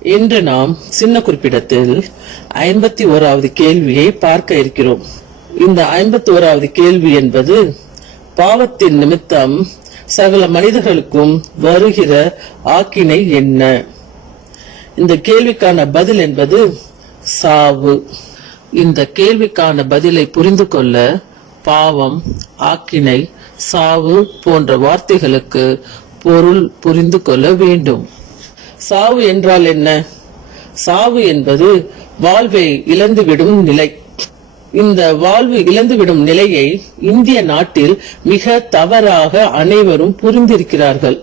இன்று நாம் சின்ன குறிப்பிடத்தில் ஐம்பத்தி ஓராவது கேள்வியை பார்க்க இருக்கிறோம். இந்த ஐம்பத்தி ஓராவது கேள்வி என்பது பாவத்தின் நிமித்தம் சகல மனிதர்களுக்கும் வருகிற ஆக்கினை என்ன? இந்த கேள்விக்கான பதில் என்பது சாவு. இந்த கேள்விக்கான பதிலை புரிந்து கொள்ள பாவம் ஆக்கினை சாவு போன்ற வார்த்தைகளுக்கு பொருள் புரிந்து கொள்ள வேண்டும். சாவு என்றால் என்ன? சாவு என்பது வாழ்வை இழந்துவிடும் நிலை. இந்த வாழ்வு இழந்துவிடும் நிலையை இந்திய நாட்டில் மிக தவறாக அனைவரும் புரிந்திருக்கிறார்கள்.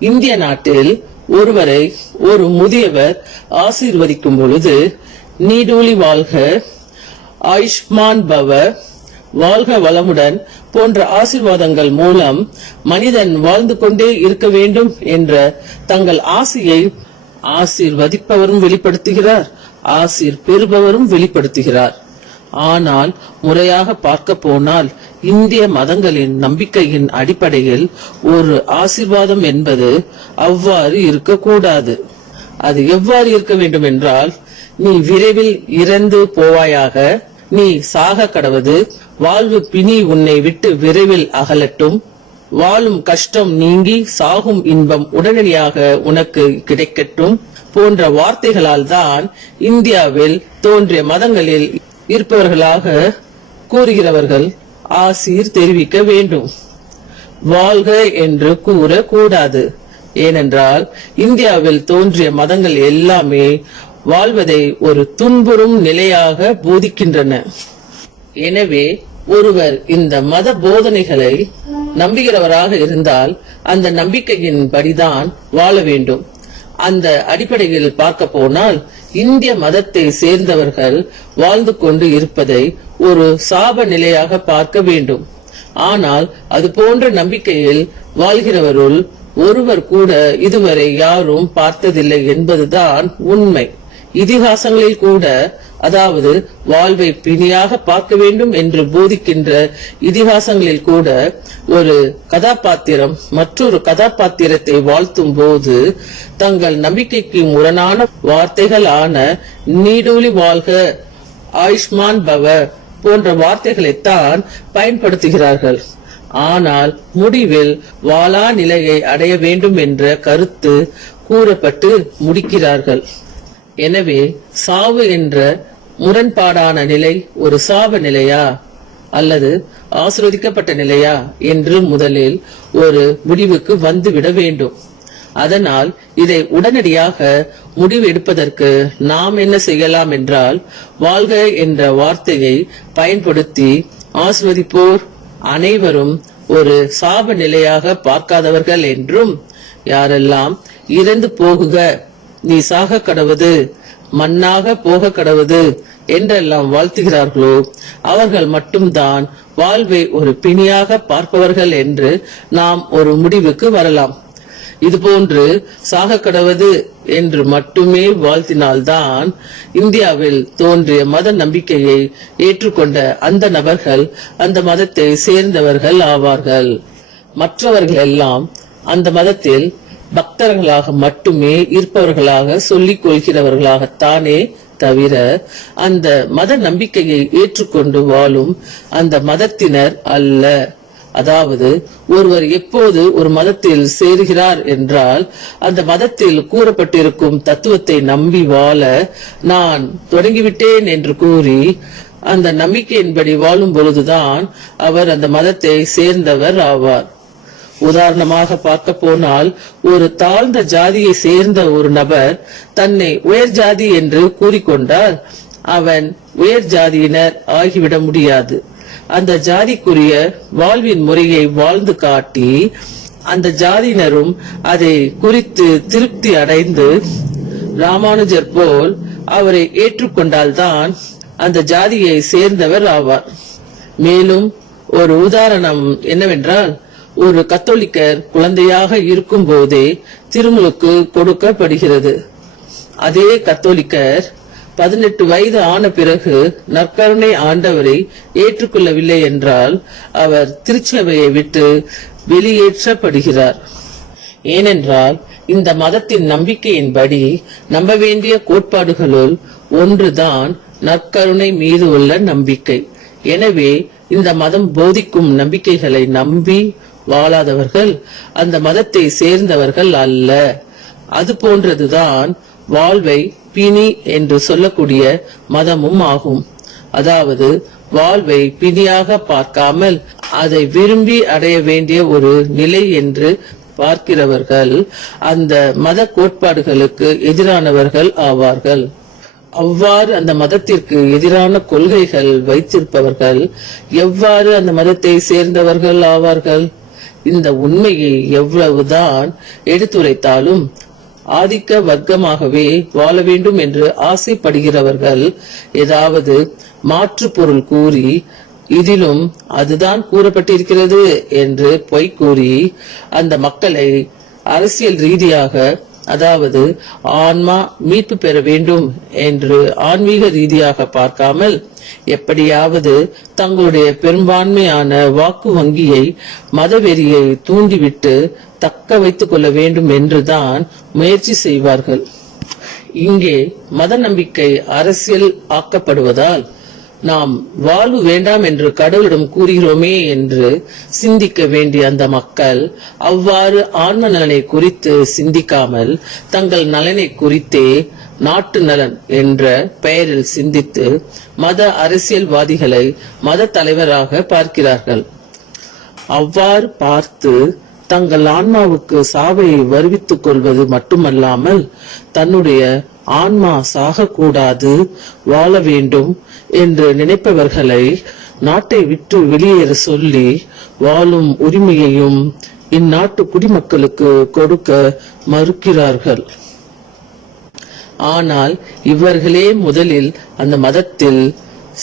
இந்திய நாட்டில் ஒருவரை ஒரு முதியவர் ஆசீர்வதிக்கும் பொழுது நீடூழி வாழ்க ஆயுஷ்மான் பவ வாழ்க வளமுடன் போன்ற ஆசிர்வாதங்கள் மூலம் மனிதன் வாழ்ந்து கொண்டே இருக்க வேண்டும் என்ற தங்கள் ஆசையை ஆசீர்வதிப்பவரும் வெளிப்படுத்துகிறார் ஆசீர் பெறுபவரும் வெளிப்படுத்துகிறார். ஆனால் முறையாக பார்க்க போனால் இந்திய மதங்களின் நம்பிக்கையின் அடிப்படையில் ஒரு ஆசீர்வாதம் என்பது அவ்வாறு இருக்கக்கூடாது. அது எவ்வாறு இருக்க வேண்டும் என்றால் நீ விரைவில் இறந்து போவாயாக நீ சாக கடவது வாழ்வு பிணி உன்னை விட்டு விரைவில் அகலட்டும். வாழும் கஷ்டம் நீங்கி சாகும் இன்பம் உடனடியாக உனக்கு கிடைக்கட்டும் போன்ற வார்த்தைகளால் தான் இந்தியாவில் தோன்றிய மதங்களில் இருப்பவர்களாக கூறுகிறவர்கள் ஆசீர் தெரிவிக்க வேண்டும். வாழ்க என்று கூறக்கூடாது. ஏனென்றால் இந்தியாவில் தோன்றிய மதங்கள் எல்லாமே வாழ்வதை ஒரு துன்புறும் நிலையாக போதிக்கின்றன. எனவே ஒருவர் இந்த மத போதனைகளை நம்புகிறவராக இருந்தால் அந்த நம்பிக்கையின் படிதான் வாழ வேண்டும். அந்த அடிப்படையில் பார்க்க போனால் இந்திய மதத்தை சேர்ந்தவர்கள் வாழ்ந்து கொண்டு இருப்பதை ஒரு சாப நிலையாக பார்க்க வேண்டும். ஆனால் அது போன்ற நம்பிக்கையில் வாழ்கிறவருள் ஒருவர் கூட இதுவரை யாரும் பார்த்ததில்லை என்பதுதான் உண்மை. இதிகாசங்களில் கூட அதாவது வாழ்வை பிணியாக பார்க்க வேண்டும் என்று போதிக்கின்ற இதிகாசங்களில் கூட ஒரு கதாபாத்திரம் மற்றொரு கதாபாத்திரத்தை வாழ்த்தும் போது தங்கள் நம்பிக்கைக்கு முரணான வார்த்தைகளான நீடூலி வாழ்க ஆயுஷ்மான் பவ போன்ற வார்த்தைகளைத்தான் பயன்படுத்துகிறார்கள். ஆனால் முடிவில் வாளா நிலையை அடைய வேண்டும் என்ற கருத்து கூறப்பட்டு முடிக்கிறார்கள். எனவே சாவு என்ற முரண்பாடான நிலை ஒரு சாப நிலையா? அல்லது ஆசிர்வதிக்கப்பட்ட நிலையா? என்று முதலில் ஒரு முடிவுக்கு வந்துவிட வேண்டும். அதனால் இதை உடனடியாக முடிவு எடுப்பதற்கு நாம் என்ன செய்யலாம் என்றால் வாழ்க என்ற வார்த்தையை பயன்படுத்தி ஆஸ்வதிப்போர் அனைவரும் ஒரு சாப நிலையாக பார்க்காதவர்கள் என்றும் யாரெல்லாம் இறந்து போகுக நீ சாக கடவுது மண்ணாக போக கடவுது என்றெல்லாம் வாழ்த்துகிறார்களோ? அவர்கள் மட்டும்தான் வாழ்வை ஒரு பிணியாக பார்ப்பவர்கள் என்று நாம் ஒரு முடிவுக்கு வரலாம். இதுபோன்று சாக கடவது என்று மட்டுமே வாழ்த்தினால்தான் இந்தியாவில் தோன்றிய மத நம்பிக்கையை ஏற்றுக்கொண்ட அந்த நபர்கள் அந்த மதத்தை சேர்ந்தவர்கள் ஆவார்கள். மற்றவர்கள் எல்லாம் அந்த மதத்தில் பக்தர்களாக மட்டுமே இருப்பவர்களாக சொல்லிக் கொள்கிறவர்களாகத்தானே தவிர அந்த மத நம்பிக்கையை ஏற்றுக்கொண்டு வாழும் அந்த மதத்தினர் அல்ல. அதாவது ஒருவர் எப்போது ஒரு மதத்தில் சேருகிறார் என்றால் அந்த மதத்தில் கூறப்பட்டிருக்கும் தத்துவத்தை நம்பி வாழ நான் தொடங்கிவிட்டேன் என்று கூறி அந்த நம்பிக்கையின்படி வாழும் பொழுதுதான் அவர் அந்த மதத்தை சேர்ந்தவர் ஆவார். உதாரணமாக பார்க்க போனால் ஒரு தாழ்ந்த ஜாதியை சேர்ந்த ஒரு நபர் தன்னை உயர் ஜாதி என்று கூறிக்கொண்டால் அவன் உயர் ஜாதியினர் ஆகிவிட முடியாது. அந்த ஜாதிக்குரிய வாழ்வின் முறையை வாழ்ந்து காட்டி அந்த ஜாதியினரும் அதை குறித்து திருப்தி அடைந்து ராமானுஜர் போல் அவரை ஏற்றுக்கொண்டால்தான் அந்த ஜாதியை சேர்ந்தவர் ஆவார். மேலும் ஒரு உதாரணம் என்னவென்றால் ஒரு கத்தோலிக்கர் குழந்தையாக இருக்கும் போதே திருமுழுக்கு கொடுக்கப்படுகிறது. அதே கத்தோலிக்கர் பதினெட்டு வயது ஆன பிறகு நற்கருணை ஆண்டவரை ஏற்றுக்கொள்ளவில்லை என்றால் அவர் திருச்சபையை விட்டு வெளியேற்றப்படுகிறார். ஏனென்றால் இந்த மதத்தின் நம்பிக்கையின்படி நம்ப வேண்டிய கோட்பாடுகளுள் ஒன்றுதான் நற்கருணை மீது உள்ள நம்பிக்கை. எனவே இந்த மதம் போதிக்கும் நம்பிக்கைகளை நம்பி வாழாதவர்கள் அந்த மதத்தை சேர்ந்தவர்கள் அல்ல. அது போன்றதுதான் வாழ்வை பிணி என்று சொல்லக்கூடிய மதமும் ஆகும். அதாவது வாழ்வை பிணியாக பார்க்காமல் அதை விரும்பி அடைய வேண்டிய ஒரு நிலை என்று பார்க்கிறவர்கள் அந்த மத கோட்பாடுகளுக்கு எதிரானவர்கள் ஆவார்கள். அவ்வாறு அந்த மதத்திற்கு எதிரான கொள்கைகள் வைத்திருப்பவர்கள் எவ்வாறு அந்த மதத்தை சேர்ந்தவர்கள் ஆவார்கள்? இந்த உண்மையை எவ்வளவுதான் எடுத்துரைத்தாலும் ஆதிக்க வர்க்கமாகவே வாழ வேண்டும் என்று ஆசைப்படுகிறவர்கள் ஏதாவது மாற்று பொருள் கூறி இதிலும் அதுதான் கூறப்பட்டிருக்கிறது என்று பொய் கூறி அந்த மக்களை அரசியல் ரீதியாக அதாவது ஆன்மா மீட்பு பெற வேண்டும் என்று ஆன்மீக ரீதியாக பார்க்காமல் எப்படியாவது தங்களுடைய பெரும்பான்மையான வாக்கு வங்கியை மதவெறியை தூண்டிவிட்டு தக்க வைத்துக் கொள்ள வேண்டும் என்றுதான் முயற்சி செய்வார்கள். இங்கே மத நம்பிக்கை அரசியல் ஆக்கப்படுவதால் நாம் வாழ்வு வேண்டாம் என்று கடவுளிடம் கூறுகிறோமே என்று சிந்திக்க வேண்டிய அந்த மக்கள் அவ்வாறு ஆன்ம நலனை குறித்து சிந்திக்காமல் தங்கள் நலனை குறித்தே நாட்டு நலன் என்ற பெயரில் சிந்தித்து மத அரசியல்வாதிகளை மத தலைவராக பார்க்கிறார்கள். அவ்வாறு பார்த்து தங்கள் ஆன்மாவுக்கு சாவை வருவித்துக் கொள்வது மட்டுமல்லாமல் தன்னுடைய ஆன்மா சாகக்கூடாது வாழ வேண்டும் என்று நினைப்பவர்களை நாட்டை விட்டு வெளியேற சொல்லி வாழும் உரிமையையும் இந்நாட்டு குடிமக்களுக்கு கொடுக்க மறுக்கிறார்கள். ஆனால் இவர்களே முதலில் அந்த மதத்தில்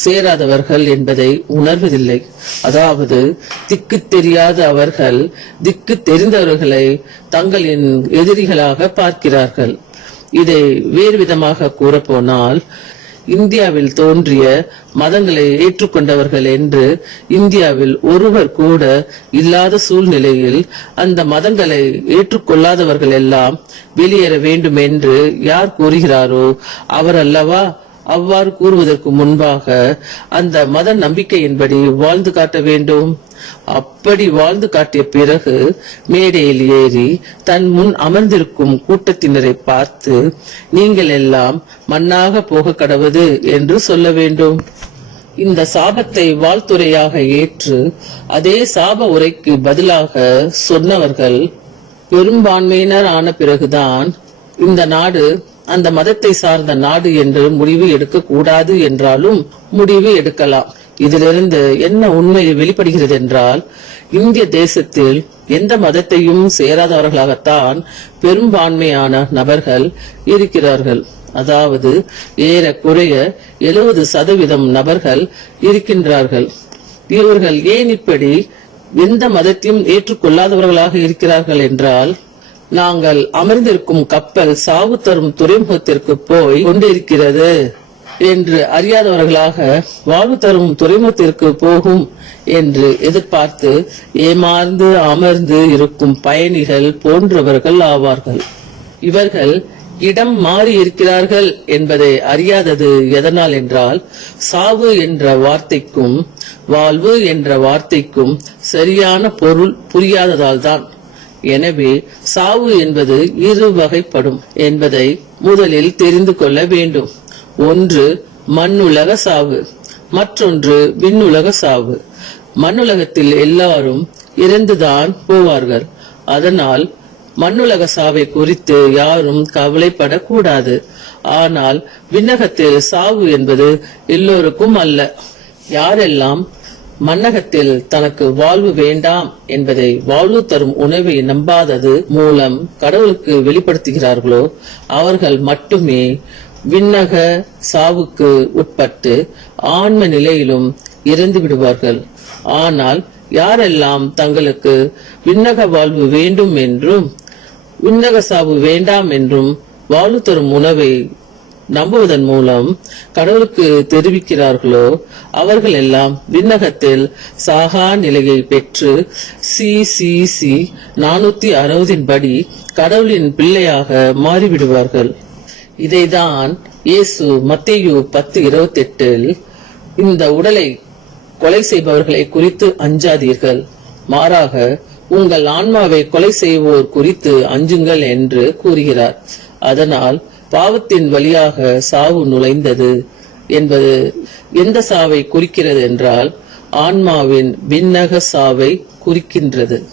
சேராதவர்கள் என்பதை உணர்வதில்லை. அதாவது திக்கு தெரியாத அவர்கள் திக்கு தெரிந்தவர்களை தங்களின் எதிரிகளாக பார்க்கிறார்கள். இதை வேறு விதமாக கூறப்போனால் இந்தியாவில் தோன்றிய மதங்களை ஏற்றுக்கொண்டவர்கள் என்று இந்தியாவில் ஒருவர் கூட இல்லாத சூழ்நிலையில் அந்த மதங்களை ஏற்றுக்கொள்ளாதவர்கள் எல்லாம் வெளியேற வேண்டும் என்று யார் கூறுகிறாரோ அவர் அல்லவா அவ்வாறு கூறுவதற்கு முன்பாக அந்த மத நம்பிக்கையின்படி வாழ்ந்து காட்ட வேண்டும். அப்படி வாழ்ந்து காட்டிய பிறகு மேடையில் ஏறி தன் முன் அமர்ந்திருக்கும் கூட்டத்தினரை பார்த்து நீங்கள் எல்லாம் மண்ணாக போக கடவுது என்று சொல்ல வேண்டும். இந்த சாபத்தை வாழ்த்துறையாக ஏற்று அதே சாப உரைக்கு பதிலாக சொன்னவர்கள் பெரும்பான்மையினர் ஆன பிறகுதான் இந்த நாடு அந்த மதத்தை சார்ந்த நாடு என்று முடிவு எடுக்க கூடாது என்றாலும் முடிவு எடுக்கலாம். இதிலிருந்து என்ன உண்மை வெளிப்படுகிறது என்றால் இந்திய தேசத்தில் எந்த மதத்தையும் சேராதவர்களாகத்தான் பெரும்பான்மையான நபர்கள் இருக்கிறார்கள். அதாவது ஏறக்குறைய எழுபது சதவீதம் நபர்கள் இருக்கின்றார்கள். இவர்கள் ஏன் இப்படி எந்த மதத்தையும் ஏற்றுக்கொள்ளாதவர்களாக இருக்கிறார்கள் என்றால் நாங்கள் அமர்ந்திருக்கும் கப்பல் சாவு தரும் துறைமுகத்திற்கு போய் கொண்டிருக்கிறது என்று அறியாதவர்களாக வாழ்வு தரும் துறைமுகத்திற்கு போகும் என்று எதிர்பார்த்து ஏமாந்து அமர்ந்து இருக்கும் பயணிகள் போன்றவர்கள் ஆவார்கள். இவர்கள் இடம் மாறி இருக்கிறார்கள் என்பதை அறியாதது எதனால் என்றால் சாவு என்ற வார்த்தைக்கும் வாழ்வு என்ற வார்த்தைக்கும் சரியான பொருள் புரியாததால் தான் எனவே சாவு என்பது இரு வகைப்படும் என்பதை முதலில் தெரிந்து கொள்ள வேண்டும். ஒன்று மண்ணுலக சாவு. மற்றொன்று விண்ணுலக சாவு. மண்ணுலகத்தில் எல்லாரும் இறந்துதான் போவார்கள். அதனால் மண்ணுலக சாவை குறித்து யாரும் கவலைப்படக்கூடாது. ஆனால் விண்ணகத்தில் சாவு என்பது எல்லோருக்கும் அல்ல. யாரெல்லாம் மன்னகத்தில் தனக்கு வாழ்வு வேண்டாம் என்பதை வாழ்வு தரும் உணவை நம்பாதது மூலம் கடவுளுக்கு வெளிப்படுத்துகிறார்களோ அவர்கள் மட்டுமே விண்ணக சாவுக்கு உட்பட்டு ஆன்ம நிலையிலும் இறந்து விடுவார்கள். ஆனால் யாரெல்லாம் தங்களுக்கு விண்ணக வாழ்வு வேண்டும் என்றும் விண்ணக சாவு வேண்டாம் என்றும் வாழ்வு தரும் உணவை நம்புவதன் மூலம் கடவுளுக்கு தெரிவிக்கிறார்களோ அவர்கள் எல்லாம் விண்ணகத்தில் சாகா நிலையை பெற்று சி சி சி நானூத்தி அறுபதின் படி கடவுளின் பிள்ளையாக மாறிவிடுவார்கள். இதைதான் இயேசு மத்தேயு பத்து இருபத்தி எட்டில் இந்த உடலை கொலை செய்பவர்களை குறித்து அஞ்சாதீர்கள். மாறாக உங்கள் ஆன்மாவை கொலை செய்வோர் குறித்து அஞ்சுங்கள் என்று கூறுகிறார். அதனால் பாவத்தின் வழியாக சாவு நுழைந்தது என்பது எந்த சாவை குறிக்கிறது என்றால் ஆன்மாவின் விண்ணக சாவை குறிக்கின்றது.